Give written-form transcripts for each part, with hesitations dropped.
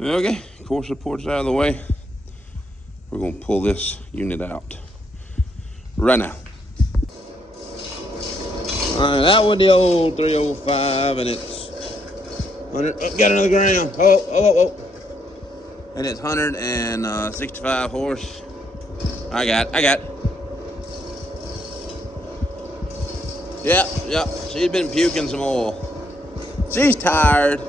Okay, core support's out of the way. We're gonna pull this unit out right now. All right, that was the old 305, and it's 100. Oh, got another ground. Oh. And it's 165 horse. I got. Yep. She's been puking some oil. She's tired.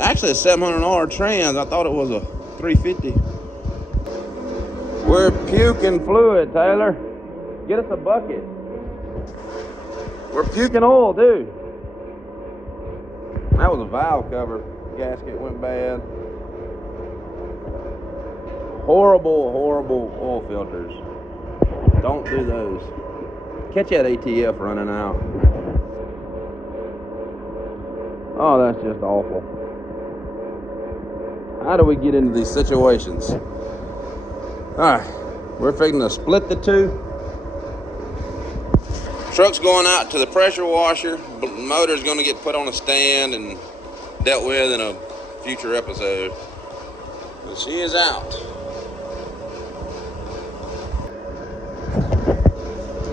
Actually, a 700R trans. I thought it was a 350. We're puking fluid, Taylor. Get us a bucket. We're puking oil, dude. That was a valve cover. Gasket went bad. Horrible oil filters. Don't do those. Catch that ATF running out. Oh, that's just awful. How do we get into these situations? Alright, we're fixing to split the two. Truck's going out to the pressure washer. Motor's going to get put on a stand and dealt with in a future episode. But she is out.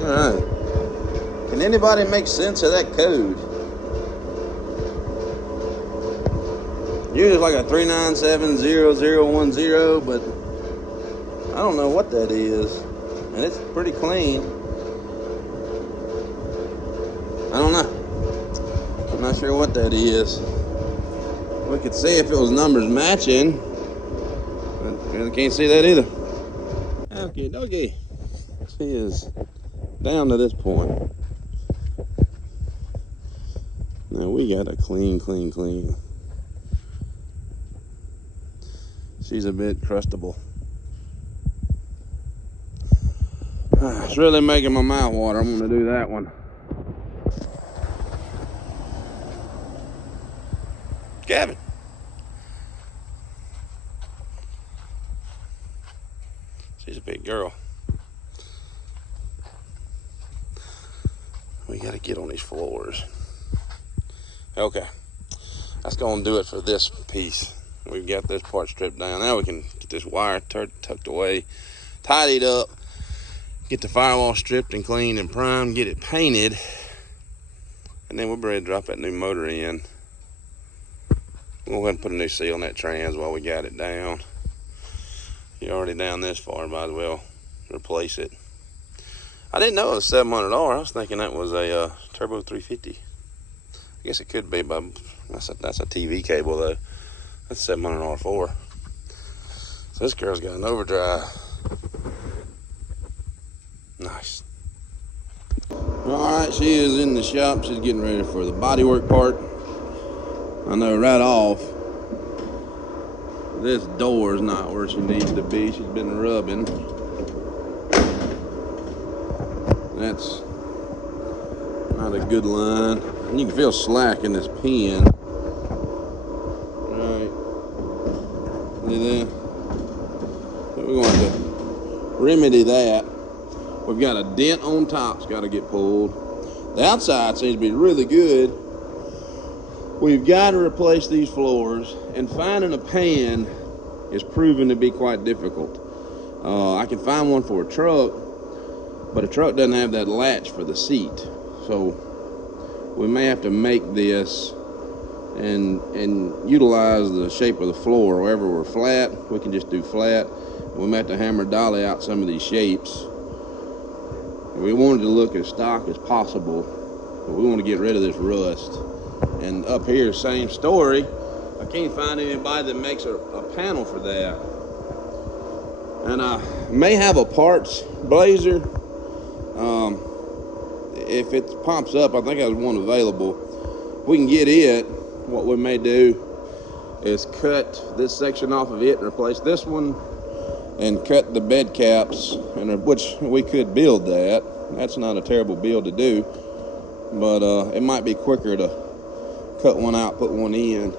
Alright. Can anybody make sense of that code? Usually like a 3970010, but I don't know what that is. And it's pretty clean. I don't know. I'm not sure what that is. We could see if it was numbers matching, but really can't see that either. Okay, doggy. She is down to this point. Now we got a clean. She's a bit crustable. It's really making my mouth water. I'm gonna do that one. Gavin. She's a big girl. We gotta get on these floors. Okay, that's gonna do it for this piece. We've got this part stripped down. Now we can get this wire tucked away, tidied up, get the firewall stripped and cleaned and primed, get it painted, and then we'll be ready to drop that new motor in. We'll go ahead and put a new seal on that trans while we got it down. You're already down this far, might as well replace it. I didn't know it was 700R. I was thinking that was a turbo 350. I guess it could be, but that's a TV cable though. That's 700R4. So this girl's got an overdrive. Nice. All right, she is in the shop. She's getting ready for the bodywork part. I know right off, this door is not where she needs to be. She's been rubbing. That's not a good line. And you can feel slack in this pin. Right. See that? So we're going to remedy that. We've got a dent on top's got to get pulled. The outside seems to be really good. We've got to replace these floors, and finding a pan is proven to be quite difficult. I can find one for a truck, but a truck doesn't have that latch for the seat. So we may have to make this and utilize the shape of the floor. Wherever we're flat, we can just do flat. We may have to hammer dolly out some of these shapes. We wanted to look as stock as possible, but we want to get rid of this rust. And up here, same story. I can't find anybody that makes a panel for that. And I may have a parts blazer. If it pops up, I think there's one available. If we can get it, what we may do is cut this section off of it and replace this one, and cut the bed caps, and which we could build that. That's not a terrible build to do, but it might be quicker to cut one out, put one in.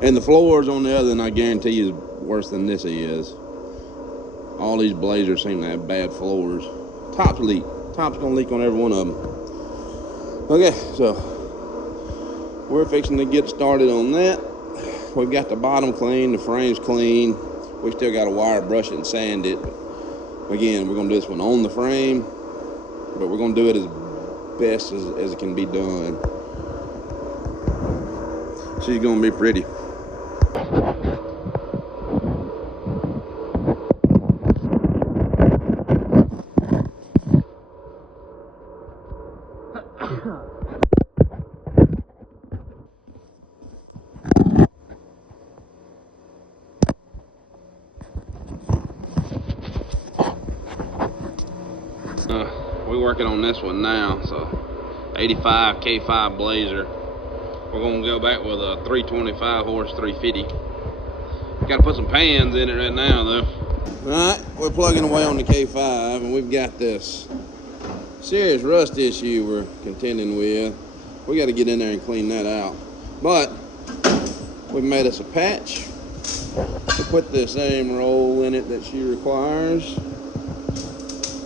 And the floors on the other, and I guarantee you, is worse than this is. All these blazers seem to have bad floors. Tops leak. Top's gonna leak on every one of them. Okay, so we're fixing to get started on that. we've got the bottom clean, the frame's clean. We still got to wire brush it and sand it. But again, we're gonna do this one on the frame, but we're gonna do it as best as it can be done. She's gonna be pretty. We're working on this one now, so 85 K5 Blazer. We're gonna go back with a 325 horse 350. Gotta put some pans in it right now though. Alright, we're plugging away on the K5 and we've got this serious rust issue we're contending with. We gotta get in there and clean that out. But we've made us a patch to put the same roll in it that she requires.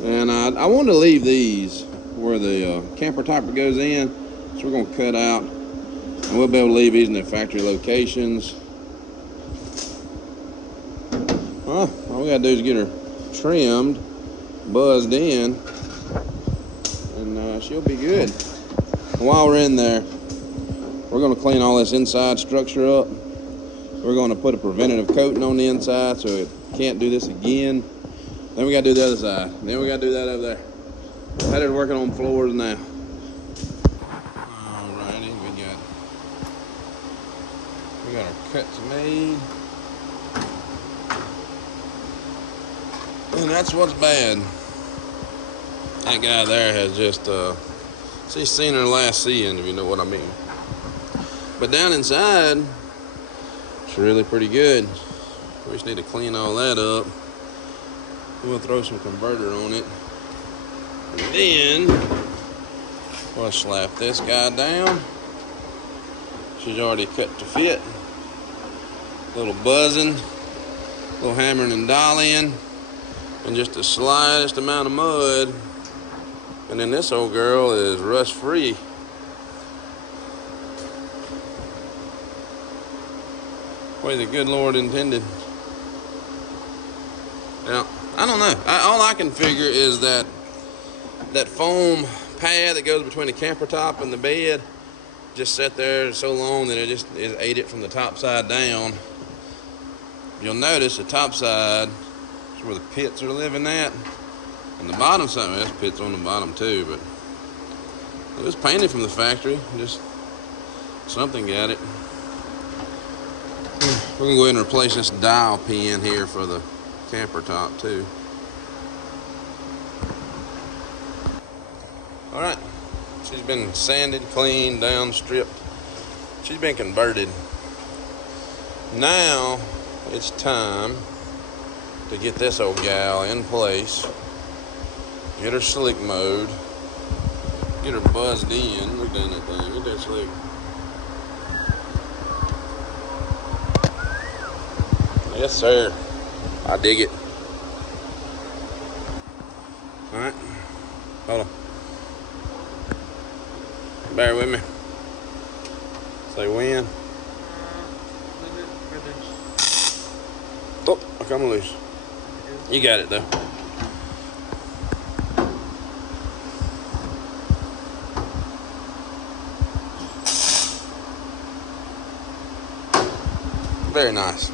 And I want to leave these where the camper topper goes in, so we're going to cut out, and we'll be able to leave these in their factory locations. Well, all we got to do is get her trimmed, buzzed in, and she'll be good. While we're in there, we're going to clean all this inside structure up. We're going to put a preventative coating on the inside so it can't do this again. Then we got to do the other side. Then we got to do that over there. Headed working on floors now. Alrighty, we got our cuts made. And that's what's bad. That guy there has just, she's seen her last seeing, if you know what I mean. But down inside, it's really pretty good. We just need to clean all that up. We'll throw some converter on it. And then we'll slap this guy down. She's already cut to fit. A little buzzing, a little hammering and dollying, and just the slightest amount of mud. And then this old girl is rust free. Way the good Lord intended. Now, I don't know. All I can figure is that foam pad that goes between the camper top and the bed just sat there so long that it ate it from the top side down. You'll notice the top side is where the pits are living at, and the bottom side, well, there's pits on the bottom too, but it was painted from the factory. Just something got it. We're gonna go ahead and replace this dial pin here for the camper top too. All right, she's been sanded, cleaned, down, stripped. She's been converted. Now it's time to get this old gal in place, get her slick mode, get her buzzed in. Look down that thing, look at that slick. Yes, sir. I dig it. All right, hold on. Bear with me. Say when. Oh, I come loose. You got it though. Very nice.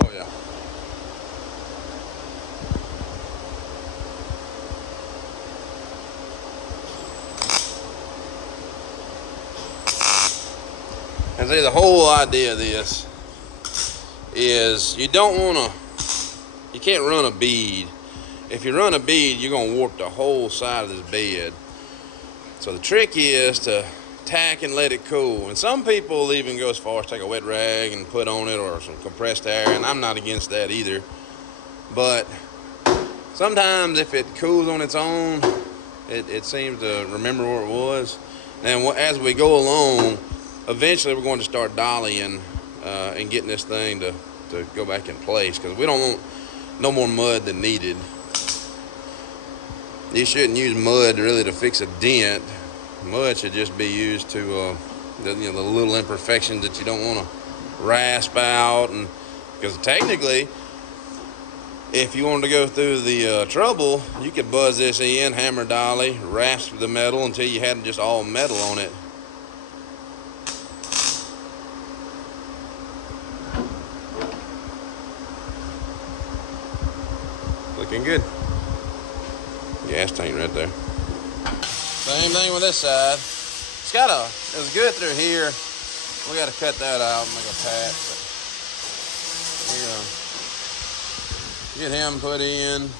Oh yeah. And see, the whole idea of this is you can't run a bead. If you run a bead, you're gonna warp the whole side of this bed. So the trick is to tack and let it cool. And some people even go as far as take a wet rag and put on it, or some compressed air, and I'm not against that either. But sometimes if it cools on its own, It seems to remember where it was. And as we go along, eventually we're going to start dollying and getting this thing to go back in place, because we don't want no more mud than needed. You shouldn't use mud really to fix a dent. Mud should just be used to the little imperfections that you don't want to rasp out. And because technically, if you wanted to go through the trouble, you could buzz this in, hammer dolly, rasp the metal until you had just all metal on it. Looking good. Gas tank right there. Same thing with this side. It was good through here. We got to cut that out and make a patch. Get him put in.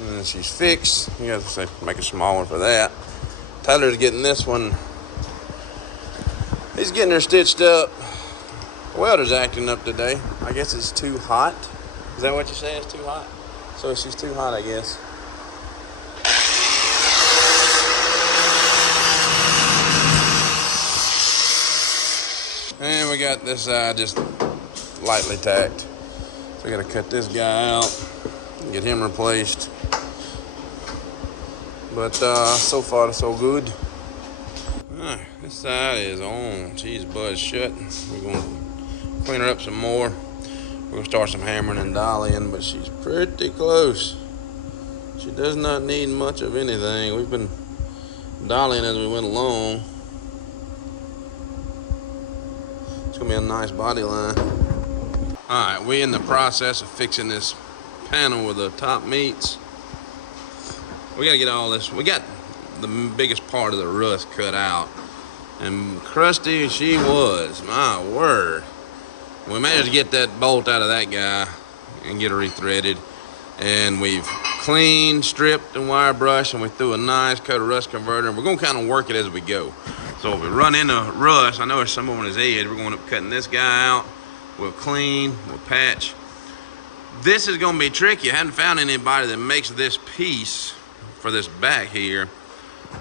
And then she's fixed. You got to make it smaller for that. Tyler's getting this one. He's getting her stitched up. The welder's acting up today. I guess it's too hot. Is that what you're saying? It's too hot? So she's too hot, I guess. And we got this side just lightly tacked. So we got to cut this guy out and get him replaced. But so far, so good. This side is on. She's buzzed shut. We're going to clean her up some more. We're going to start some hammering and dollying, but she's pretty close. She does not need much of anything. We've been dollying as we went along. It's going to be a nice body line. Alright, we're in the process of fixing this panel where the top meets. We got to get all this. We got the biggest part of the rust cut out. And crusty as she was, my word. We managed to get that bolt out of that guy and get it rethreaded. And we've cleaned, stripped, and wire brushed, and we threw a nice coat of rust converter. And we're going to kind of work it as we go. So if we run into rust, I know there's some on his edge. We're going to up cutting this guy out. We'll clean, we'll patch. This is going to be tricky. I haven't found anybody that makes this piece for this back here.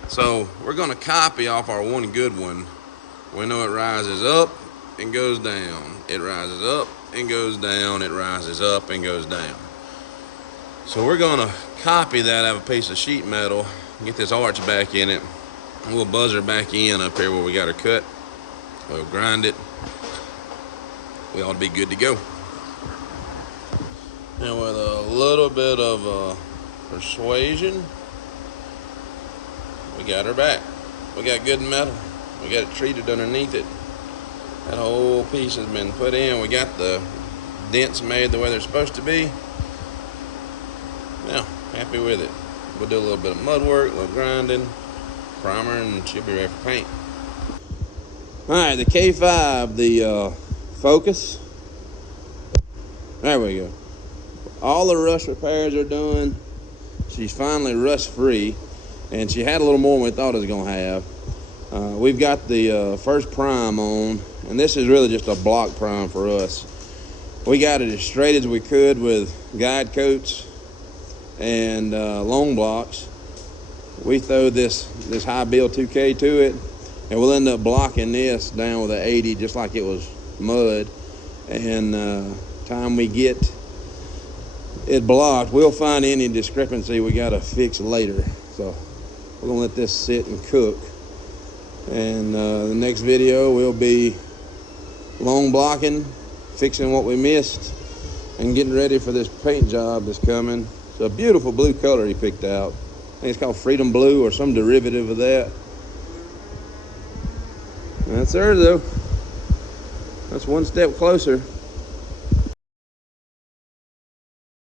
So we're going to copy off our one good one. We know it rises up and goes down. It rises up and goes down. It rises up and goes down. So we're going to copy that out of a piece of sheet metal, get this arch back in it, and we'll buzz her back in up here where we got her cut. We'll grind it. We ought to be good to go. And with a little bit of persuasion, we got her back. We got good metal. We got it treated underneath it. That whole piece has been put in. We got the dents made the way they're supposed to be. Now, happy with it. We'll do a little bit of mud work, a little grinding, primer, and she'll be ready for paint. All right, the K5, the Focus. There we go. All the rust repairs are done. She's finally rust free, and she had a little more than we thought it was gonna have. We've got the first prime on, and this is really just a block prime for us. We got it as straight as we could with guide coats and long blocks. We throw this high build 2K to it, and we'll end up blocking this down with an 80 just like it was mud. And time we get it blocked, we'll find any discrepancy we got to fix later. So we're gonna let this sit and cook. And the next video will be long blocking, fixing what we missed, and getting ready for this paint job that's coming. It's a beautiful blue color he picked out. I think it's called Freedom Blue or some derivative of that. That's her though. That's one step closer.